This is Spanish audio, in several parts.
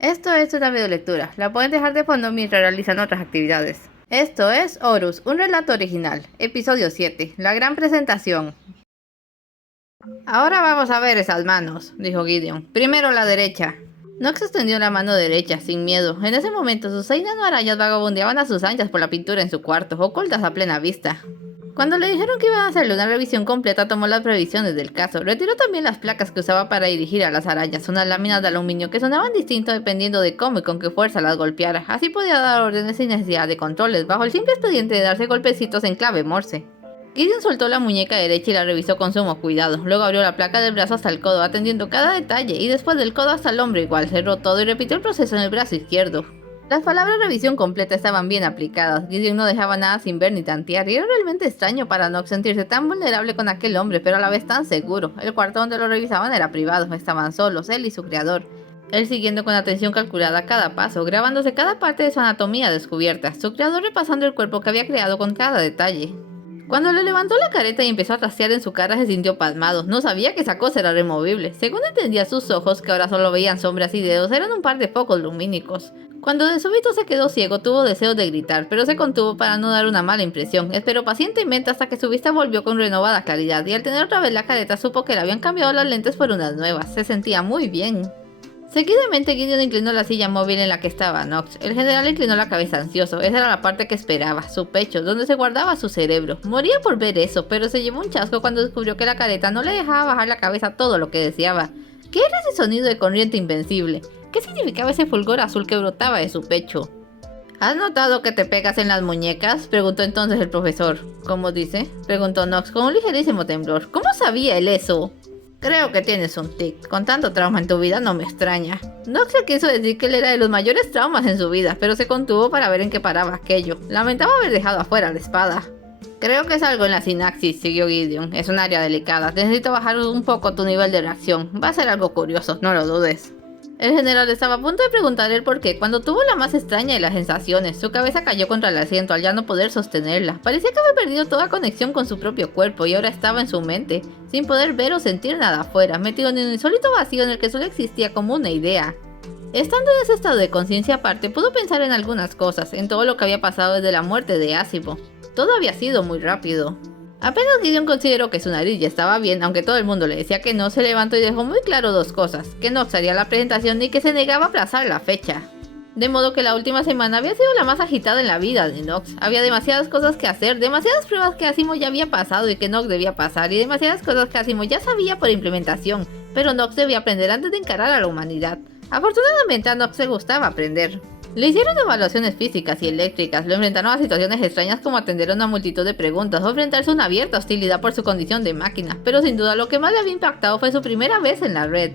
Esto es una videolectura, la pueden dejar de fondo mientras realizan otras actividades. Esto es Horus, un relato original, episodio 7, la gran presentación. Ahora vamos a ver esas manos, dijo Gideon. Primero la derecha. Nox extendió la mano derecha, sin miedo. En ese momento sus 6 nanoarañas vagabundeaban a sus anchas por la pintura en su cuarto, ocultas a plena vista. Cuando le dijeron que iban a hacerle una revisión completa, tomó las previsiones del caso. Retiró también las placas que usaba para dirigir a las arañas, unas láminas de aluminio que sonaban distinto dependiendo de cómo y con qué fuerza las golpeara. Así podía dar órdenes sin necesidad de controles, bajo el simple expediente de darse golpecitos en clave Morse. Gideon soltó la muñeca derecha y la revisó con sumo cuidado. Luego abrió la placa del brazo hasta el codo, atendiendo cada detalle, y después del codo hasta el hombro igual. Cerró todo y repitió el proceso en el brazo izquierdo. Las palabras revisión completa estaban bien aplicadas. Gideon no dejaba nada sin ver ni tantear, y era realmente extraño para Nox sentirse tan vulnerable con aquel hombre, pero a la vez tan seguro. El cuarto donde lo revisaban era privado, estaban solos, él y su criador. Él siguiendo con atención calculada cada paso, grabándose cada parte de su anatomía descubierta, su criador repasando el cuerpo que había creado con cada detalle. Cuando le levantó la careta y empezó a trastear en su cara, se sintió pasmado. No sabía que esa cosa era removible. Según entendía, sus ojos, que ahora solo veían sombras y dedos, eran un par de focos lumínicos. Cuando de súbito se quedó ciego, tuvo deseos de gritar, pero se contuvo para no dar una mala impresión. Esperó pacientemente hasta que su vista volvió con renovada claridad, y al tener otra vez la careta supo que le habían cambiado las lentes por unas nuevas. Se sentía muy bien. Seguidamente Gideon inclinó la silla móvil en la que estaba Nox. El general inclinó la cabeza ansioso. Esa era la parte que esperaba, su pecho, donde se guardaba su cerebro. Moría por ver eso, pero se llevó un chasco cuando descubrió que la careta no le dejaba bajar la cabeza todo lo que deseaba. ¿Qué era ese sonido de corriente invencible? ¿Qué significaba ese fulgor azul que brotaba de su pecho? ¿Has notado que te pegas en las muñecas?, preguntó entonces el profesor. ¿Cómo dice?, preguntó Nox con un ligerísimo temblor. ¿Cómo sabía él eso? Creo que tienes un tic. Con tanto trauma en tu vida no me extraña. Nox le quiso decir que él era de los mayores traumas en su vida, pero se contuvo para ver en qué paraba aquello. Lamentaba haber dejado afuera la espada. Creo que es algo en la sinapsis, siguió Gideon. Es un área delicada. Necesito bajar un poco tu nivel de reacción. Va a ser algo curioso, no lo dudes. El general estaba a punto de preguntarle el por qué cuando tuvo la más extraña de las sensaciones. Su cabeza cayó contra el asiento al ya no poder sostenerla. Parecía que había perdido toda conexión con su propio cuerpo y ahora estaba en su mente, sin poder ver o sentir nada afuera, metido en un insólito vacío en el que solo existía como una idea. Estando en ese estado de conciencia aparte, pudo pensar en algunas cosas, en todo lo que había pasado desde la muerte de Asimov. Todo había sido muy rápido. Apenas Gideon consideró que su nariz ya estaba bien, aunque todo el mundo le decía que no, se levantó y dejó muy claro dos cosas: que no haría la presentación y que se negaba a aplazar la fecha. De modo que la última semana había sido la más agitada en la vida de Nox. Había demasiadas cosas que hacer, demasiadas pruebas que Asimov ya había pasado y que Nox debía pasar, y demasiadas cosas que Asimov ya sabía por implementación, pero Nox debía aprender antes de encarar a la humanidad. Afortunadamente a Nox le gustaba aprender. Le hicieron evaluaciones físicas y eléctricas, lo enfrentaron a situaciones extrañas como atender a una multitud de preguntas o enfrentarse a una abierta hostilidad por su condición de máquina, pero sin duda lo que más le había impactado fue su primera vez en la red.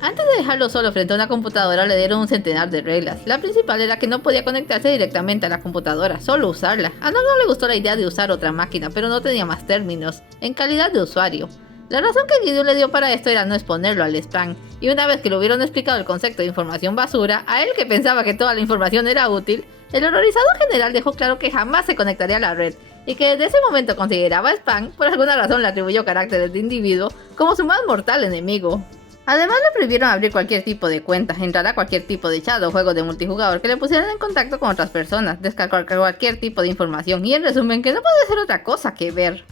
Antes de dejarlo solo frente a una computadora le dieron un centenar de reglas. La principal era que no podía conectarse directamente a la computadora, solo usarla. A Nox no le gustó la idea de usar otra máquina, pero no tenía más términos, en calidad de usuario. La razón que Gideon le dio para esto era no exponerlo al spam, y una vez que le hubieron explicado el concepto de información basura, a él que pensaba que toda la información era útil, el horrorizado general dejó claro que jamás se conectaría a la red, y que desde ese momento consideraba spam, por alguna razón le atribuyó caracteres de individuo, como su más mortal enemigo. Además le prohibieron abrir cualquier tipo de cuenta, entrar a cualquier tipo de chat o juego de multijugador que le pusieran en contacto con otras personas, descargar cualquier tipo de información, y en resumen que no puede ser otra cosa que ver.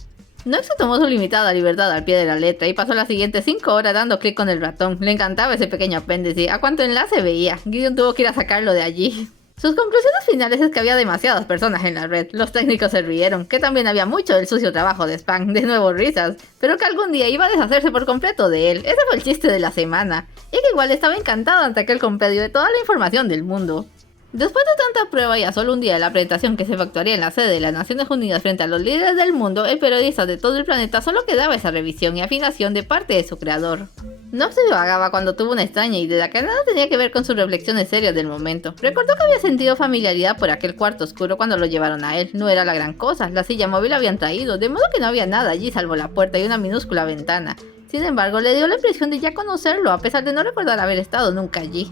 Nox se tomó su limitada libertad al pie de la letra y pasó las siguientes 5 horas dando clic con el ratón. Le encantaba ese pequeño apéndice, a cuanto enlace veía. Gideon tuvo que ir a sacarlo de allí. Sus conclusiones finales es que había demasiadas personas en la red. Los técnicos se rieron, que también había mucho del sucio trabajo de spam, de nuevo risas, pero que algún día iba a deshacerse por completo de él. Ese fue el chiste de la semana. Y que igual estaba encantado ante aquel compendio de toda la información del mundo. Después de tanta prueba y a solo un día de la presentación que se efectuaría en la sede de las Naciones Unidas frente a los líderes del mundo, el periodista de todo el planeta solo quedaba esa revisión y afinación de parte de su creador. Nox se divagaba cuando tuvo una extraña idea que nada tenía que ver con sus reflexiones serias del momento. Recordó que había sentido familiaridad por aquel cuarto oscuro cuando lo llevaron a él. No era la gran cosa, la silla móvil la habían traído, de modo que no había nada allí salvo la puerta y una minúscula ventana. Sin embargo, le dio la impresión de ya conocerlo, a pesar de no recordar haber estado nunca allí.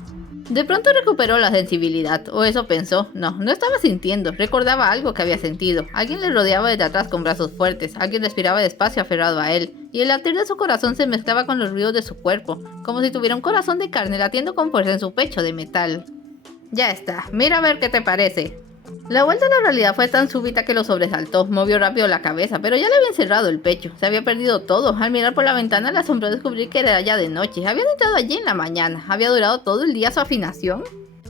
De pronto recuperó la sensibilidad, o eso pensó. No estaba sintiendo, recordaba algo que había sentido. Alguien le rodeaba desde atrás con brazos fuertes, alguien respiraba despacio aferrado a él. y el latir de su corazón se mezclaba con los ruidos de su cuerpo, como si tuviera un corazón de carne latiendo con fuerza en su pecho de metal. Ya está, mira a ver qué te parece. La vuelta a la realidad fue tan súbita que lo sobresaltó, movió rápido la cabeza, pero ya le había cerrado el pecho, se había perdido todo. Al mirar por la ventana le asombró descubrir que era ya de noche, habían entrado allí en la mañana, había durado todo el día su afinación.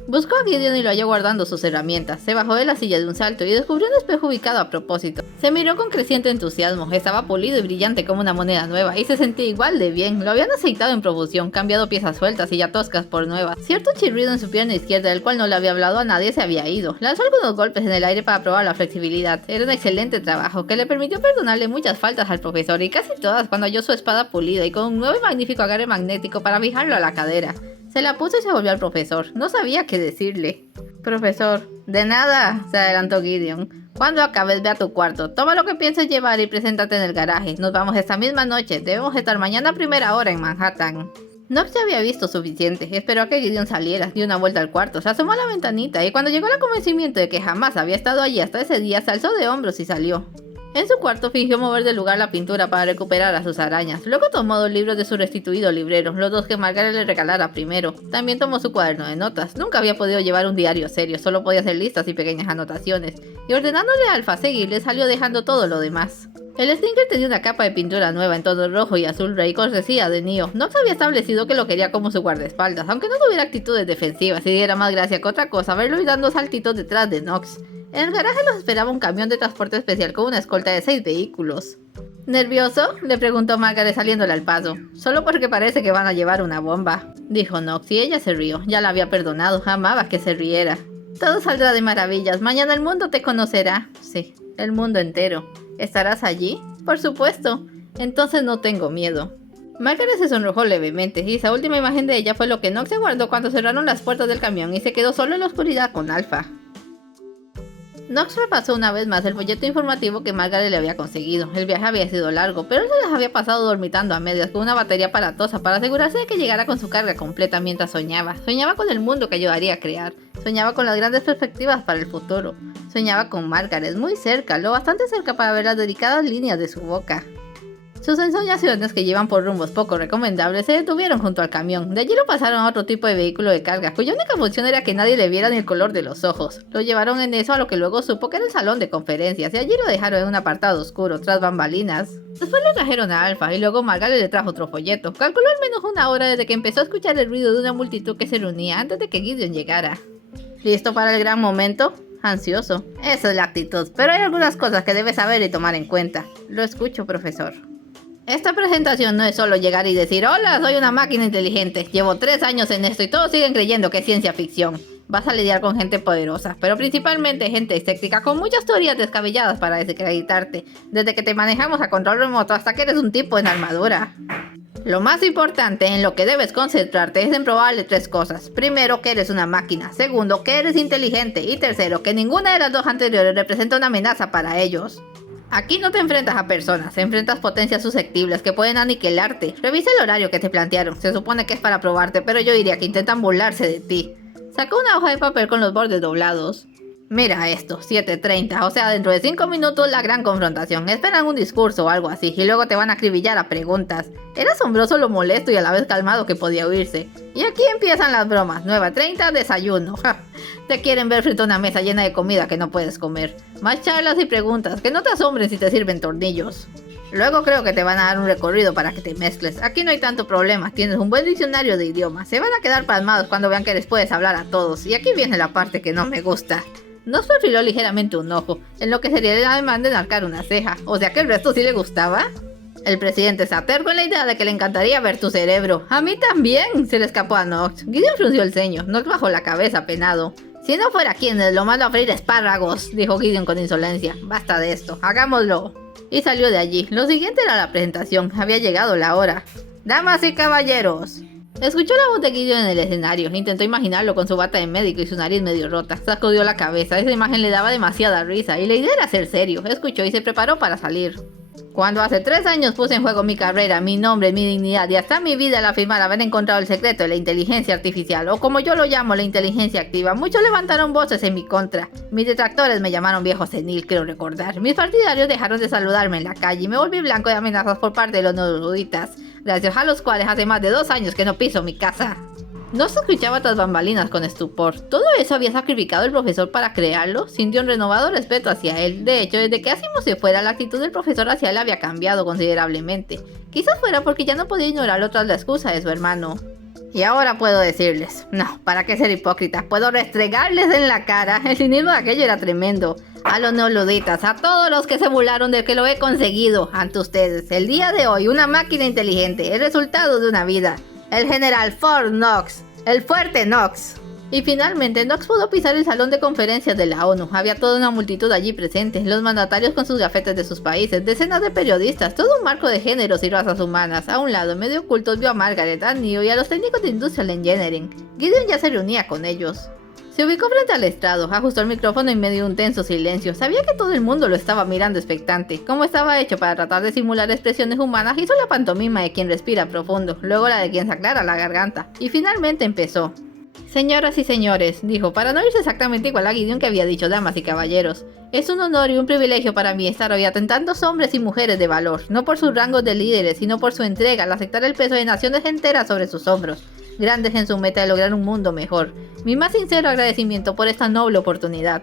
Buscó a Gideon y lo halló guardando sus herramientas. Se bajó de la silla de un salto y descubrió un espejo ubicado a propósito. Se miró con creciente entusiasmo, estaba pulido y brillante como una moneda nueva, y se sentía igual de bien. Lo habían aceitado en profusión, cambiado piezas sueltas y ya toscas por nuevas. Cierto chirrido en su pierna izquierda, del cual no le había hablado a nadie, se había ido. Lanzó algunos golpes en el aire para probar la flexibilidad. Era un excelente trabajo, que le permitió perdonarle muchas faltas al profesor, y casi todas cuando halló su espada pulida y con un nuevo y magnífico agarre magnético para fijarlo a la cadera. Se la puso y se volvió al profesor. No sabía qué decirle. Profesor, de nada, se adelantó Gideon. Cuando acabes, ve a tu cuarto. Toma lo que pienses llevar y preséntate en el garaje. Nos vamos esta misma noche. Debemos estar mañana a primera hora en Manhattan. Knox ya había visto suficiente. Esperó a que Gideon saliera, dio una vuelta al cuarto, se asomó a la ventanita y cuando llegó al convencimiento de que jamás había estado allí hasta ese día, se alzó de hombros y salió. En su cuarto fingió mover del lugar la pintura para recuperar a sus arañas. Luego tomó 2 libros de su restituido librero, los 2 que Margaret le regalara primero. También tomó su cuaderno de notas. Nunca había podido llevar un diario serio, solo podía hacer listas y pequeñas anotaciones. Y ordenándole a Alpha seguirle, salió dejando todo lo demás. El Stinker tenía una capa de pintura nueva en tono rojo y azul rey, cortesía de Neo. Knox había establecido que lo quería como su guardaespaldas, aunque no tuviera actitudes defensivas y diera más gracia que otra cosa verlo ir dando saltitos detrás de Knox. En el garaje los esperaba un camión de transporte especial con una escolta de 6 vehículos. ¿Nervioso?, le preguntó Margaret saliéndole al paso. Solo porque parece que van a llevar una bomba, dijo Knox, y ella se rió. Ya la había perdonado, amaba que se riera. Todo saldrá de maravillas, mañana el mundo te conocerá. Sí, el mundo entero. ¿Estarás allí? Por supuesto. Entonces no tengo miedo. Margaret se sonrojó levemente, y esa última imagen de ella fue lo que Knox se guardó cuando cerraron las puertas del camión y se quedó solo en la oscuridad con Alpha. Knox repasó una vez más el folleto informativo que Margaret le había conseguido. El viaje había sido largo, pero él se las había pasado dormitando a medias con una batería aparatosa para asegurarse de que llegara con su carga completa mientras soñaba. Soñaba con el mundo que ayudaría a crear. Soñaba con las grandes perspectivas para el futuro. Soñaba con Margaret muy cerca, lo bastante cerca para ver las delicadas líneas de su boca. Sus ensoñaciones, que llevan por rumbos poco recomendables, se detuvieron junto al camión. De allí lo pasaron a otro tipo de vehículo de carga, cuya única función era que nadie le viera ni el color de los ojos. Lo llevaron en eso a lo que luego supo que era el salón de conferencias, y allí lo dejaron en un apartado oscuro, tras bambalinas. Después le trajeron a Alpha, y luego Margaret le trajo otro folleto. Calculó al menos una hora desde que empezó a escuchar el ruido de una multitud que se reunía antes de que Gideon llegara. ¿Listo para el gran momento? Ansioso. Esa es la actitud, pero hay algunas cosas que debes saber y tomar en cuenta. Lo escucho, profesor. Esta presentación no es solo llegar y decir hola, soy una máquina inteligente, llevo 3 años en esto y todos siguen creyendo que es ciencia ficción. Vas a lidiar con gente poderosa, pero principalmente gente escéptica con muchas teorías descabelladas para desacreditarte, desde que te manejamos a control remoto hasta que eres un tipo en armadura. Lo más importante en lo que debes concentrarte es en probarle 3 cosas. Primero, que eres una máquina. Segundo, que eres inteligente. Y tercero, que ninguna de las 2 anteriores representa una amenaza para ellos. Aquí no te enfrentas a personas, enfrentas potencias susceptibles que pueden aniquilarte. Revisa el horario que te plantearon, se supone que es para probarte, pero yo diría que intentan burlarse de ti. Sacó una hoja de papel con los bordes doblados. Mira esto, 7:30, o sea, dentro de 5 minutos la gran confrontación. Esperan un discurso o algo así, y luego te van a acribillar a preguntas. Era asombroso lo molesto y a la vez calmado que podía oírse. Y aquí empiezan las bromas. 9:30, desayuno. Te quieren ver frente a una mesa llena de comida que no puedes comer. Más charlas y preguntas, que no te asombren si te sirven tornillos. Luego creo que te van a dar un recorrido para que te mezcles. Aquí no hay tanto problema, tienes un buen diccionario de idiomas. Se van a quedar pasmados cuando vean que les puedes hablar a todos. Y aquí viene la parte que no me gusta. Nos perfiló ligeramente un ojo, en lo que sería el ademán de enarcar una ceja. O sea que el resto sí le gustaba. El presidente está terco en la idea de que le encantaría ver tu cerebro. A mí también, se le escapó a Knox. Gideon frunció el ceño, Knox bajó la cabeza penado. Si no fuera quienes lo mando a freír espárragos, dijo Gideon con insolencia. Basta de esto, hagámoslo. Y salió de allí. Lo siguiente era la presentación, había llegado la hora. Damas y caballeros. Escuchó la voz de Gideon en el escenario, intentó imaginarlo con su bata de médico y su nariz medio rota, sacudió la cabeza, esa imagen le daba demasiada risa y la idea era ser serio, escuchó y se preparó para salir. Cuando hace 3 años puse en juego mi carrera, mi nombre, mi dignidad y hasta mi vida al afirmar haber encontrado el secreto de la inteligencia artificial, o como yo lo llamo, la inteligencia activa, muchos levantaron voces en mi contra. Mis detractores me llamaron viejo senil, creo recordar. Mis partidarios dejaron de saludarme en la calle y me volví blanco de amenazas por parte de los neoluditas, gracias a los cuales hace más de 2 años que no piso mi casa. No se escuchaba tras bambalinas con estupor. ¿Todo eso había sacrificado el profesor para crearlo? Sintió un renovado respeto hacia él. De hecho, desde que Asimov se fuera, la actitud del profesor hacia él había cambiado considerablemente. Quizás fuera porque ya no podía ignorarlo tras la excusa de su hermano. Y ahora puedo decirles, no, ¿para qué ser hipócrita? Puedo restregarles en la cara. El cinismo de aquello era tremendo. A los neoluditas, a todos los que se burlaron de que lo he conseguido ante ustedes. El día de hoy, una máquina inteligente, el resultado de una vida. El general Fort Knox, el fuerte Knox. Y finalmente Knox pudo pisar el salón de conferencias de la ONU. Había toda una multitud allí presente, los mandatarios con sus gafetes de sus países, decenas de periodistas, todo un marco de géneros y razas humanas. A un lado, medio ocultos, vio a Margaret, a Neo y a los técnicos de Industrial Engineering. Gideon ya se reunía con ellos. Se ubicó frente al estrado, ajustó el micrófono en medio de un tenso silencio. Sabía que todo el mundo lo estaba mirando expectante. Como estaba hecho para tratar de simular expresiones humanas, hizo la pantomima de quien respira profundo, luego la de quien se aclara la garganta, y finalmente empezó. Señoras y señores, dijo, para no irse exactamente igual a Gideon que había dicho damas y caballeros. Es un honor y un privilegio para mí estar hoy ante tantos hombres y mujeres de valor, no por sus rangos de líderes, sino por su entrega al aceptar el peso de naciones enteras sobre sus hombros, grandes en su meta de lograr un mundo mejor. Mi más sincero agradecimiento por esta noble oportunidad.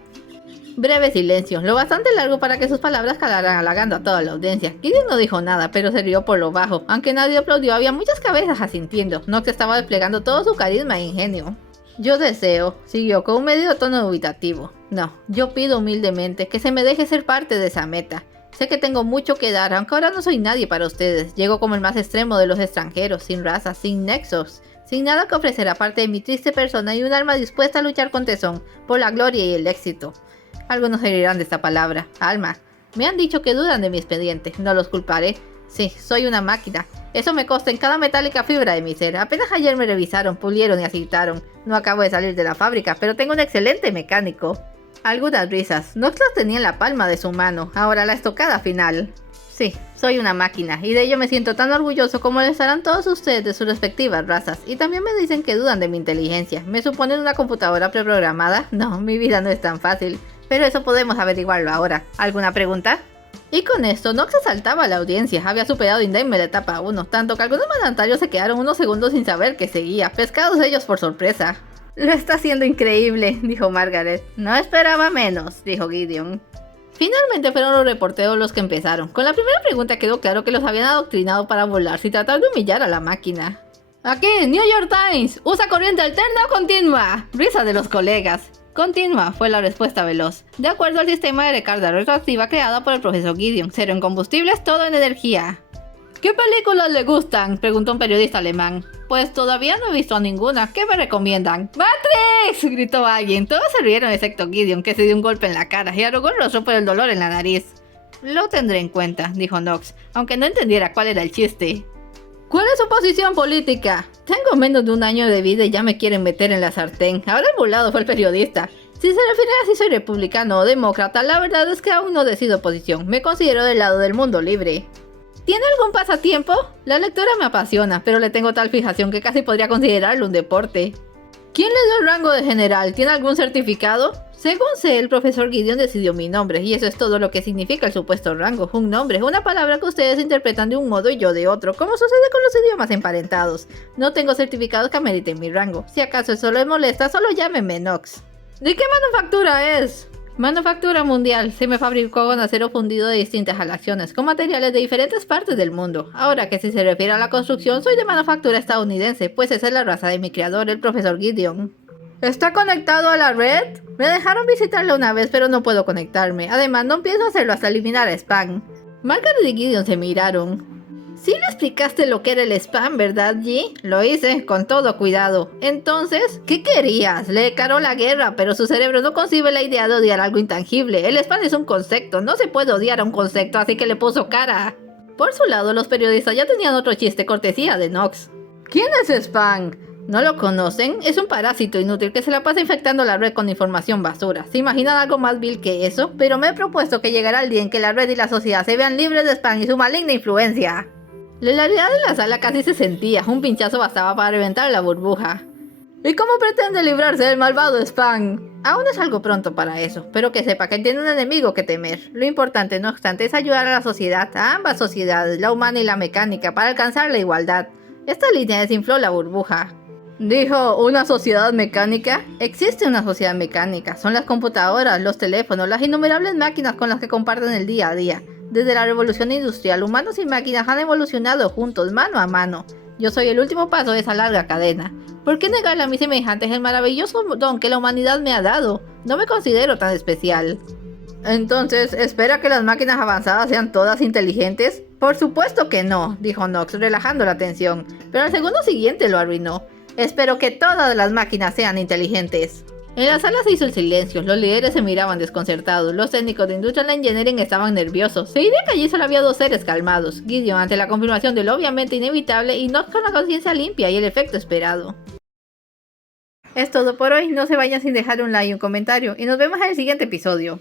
Breve silencio, lo bastante largo para que sus palabras calaran halagando a toda la audiencia. Gideon no dijo nada, pero se rió por lo bajo. Aunque nadie aplaudió, había muchas cabezas asintiendo. Knox estaba desplegando todo su carisma e ingenio. Yo deseo, siguió con un medio tono dubitativo. No, yo pido humildemente que se me deje ser parte de esa meta. Sé que tengo mucho que dar, aunque ahora no soy nadie para ustedes. Llego como el más extremo de los extranjeros, sin raza, sin nexos, sin nada que ofrecer aparte de mi triste persona y un alma dispuesta a luchar con tesón por la gloria y el éxito. Algunos se reirán de esta palabra, alma. Me han dicho que dudan de mi expediente, no los culparé. Sí, soy una máquina. Eso me consta en cada metálica fibra de mi ser. Apenas ayer me revisaron, pulieron y aceitaron. No acabo de salir de la fábrica, pero tengo un excelente mecánico. Algunas risas. Knox las tenía en la palma de su mano. Ahora la estocada final. Sí, soy una máquina, y de ello me siento tan orgulloso como lo estarán todos ustedes de sus respectivas razas. Y también me dicen que dudan de mi inteligencia. ¿Me suponen una computadora preprogramada? No, mi vida no es tan fácil. Pero eso podemos averiguarlo ahora. ¿Alguna pregunta? Y con esto, Knox saltaba a la audiencia. Había superado indemne la etapa 1, tanto que algunos mandatarios se quedaron unos segundos sin saber que seguía, pescados ellos por sorpresa. Lo está haciendo increíble, dijo Margaret. No esperaba menos, dijo Gideon. Finalmente fueron los reporteros los que empezaron. Con la primera pregunta quedó claro que los habían adoctrinado para burlarse y tratar de humillar a la máquina. Aquí, New York Times, ¿usa corriente alterna o continua? Risa de los colegas. Continua, fue la respuesta veloz. De acuerdo al sistema de recarga retroactiva creado por el profesor Gideon, cero en combustibles, todo en energía. ¿Qué películas le gustan?, preguntó un periodista alemán. Pues todavía no he visto ninguna, ¿qué me recomiendan? ¡Matrix!, gritó alguien. Todos se rieron excepto Gideon, que se dio un golpe en la cara y arrugó el rostro por el dolor en la nariz. Lo tendré en cuenta, dijo Knox, aunque no entendiera cuál era el chiste. ¿Cuál es su posición política? Tengo menos de un año de vida y ya me quieren meter en la sartén. Ahora el burlado fue el periodista. Si se refiere a si soy republicano o demócrata, la verdad es que aún no decido posición. Me considero del lado del mundo libre. ¿Tiene algún pasatiempo? La lectura me apasiona, pero le tengo tal fijación que casi podría considerarlo un deporte. ¿Quién le dio el rango de general? ¿Tiene algún certificado? Según sé, el profesor Gideon decidió mi nombre, y eso es todo lo que significa el supuesto rango. Un nombre, una palabra que ustedes interpretan de un modo y yo de otro, como sucede con los idiomas emparentados. No tengo certificados que ameriten mi rango. Si acaso eso les molesta, solo llámenme Knox. ¿De qué manufactura es? Manufactura mundial. Se me fabricó con acero fundido de distintas aleaciones, con materiales de diferentes partes del mundo. Ahora que si se refiere a la construcción, soy de manufactura estadounidense, pues esa es la raza de mi creador, el profesor Gideon. ¿Está conectado a la red? Me dejaron visitarlo una vez, pero no puedo conectarme. Además, no pienso hacerlo hasta eliminar a spam. Margaret y Gideon se miraron. Sí le explicaste lo que era el spam, ¿verdad, G? Lo hice, con todo cuidado. Entonces, ¿qué querías? Le declaró la guerra, pero su cerebro no concibe la idea de odiar algo intangible. El spam es un concepto, no se puede odiar a un concepto, así que le puso cara. Por su lado, los periodistas ya tenían otro chiste cortesía de Knox. ¿Quién es spam? ¿No lo conocen? Es un parásito inútil que se la pasa infectando la red con información basura. ¿Se imaginan algo más vil que eso? Pero me he propuesto que llegará el día en que la red y la sociedad se vean libres de spam y su maligna influencia. La hilaridad de la sala casi se sentía. Un pinchazo bastaba para reventar la burbuja. ¿Y cómo pretende librarse del malvado spam? Aún es algo pronto para eso, pero que sepa que tiene un enemigo que temer. Lo importante, no obstante, es ayudar a la sociedad, a ambas sociedades, la humana y la mecánica, para alcanzar la igualdad. Esta línea desinfló la burbuja. Dijo, ¿una sociedad mecánica? Existe una sociedad mecánica. Son las computadoras, los teléfonos, las innumerables máquinas con las que comparten el día a día. Desde la revolución industrial, humanos y máquinas han evolucionado juntos, mano a mano. Yo soy el último paso de esa larga cadena. ¿Por qué negarle a mis semejantes el maravilloso don que la humanidad me ha dado? No me considero tan especial. Entonces, ¿espera que las máquinas avanzadas sean todas inteligentes? Por supuesto que no, dijo Nox, relajando la tensión. Pero al segundo siguiente lo arruinó. Espero que todas las máquinas sean inteligentes. En la sala se hizo el silencio, los líderes se miraban desconcertados, los técnicos de Industrial Engineering estaban nerviosos. Se diría que allí solo había dos seres calmados, Gideon ante la confirmación de lo obviamente inevitable y Nox con la conciencia limpia y el efecto esperado. Es todo por hoy, no se vayan sin dejar un like y un comentario, y nos vemos en el siguiente episodio.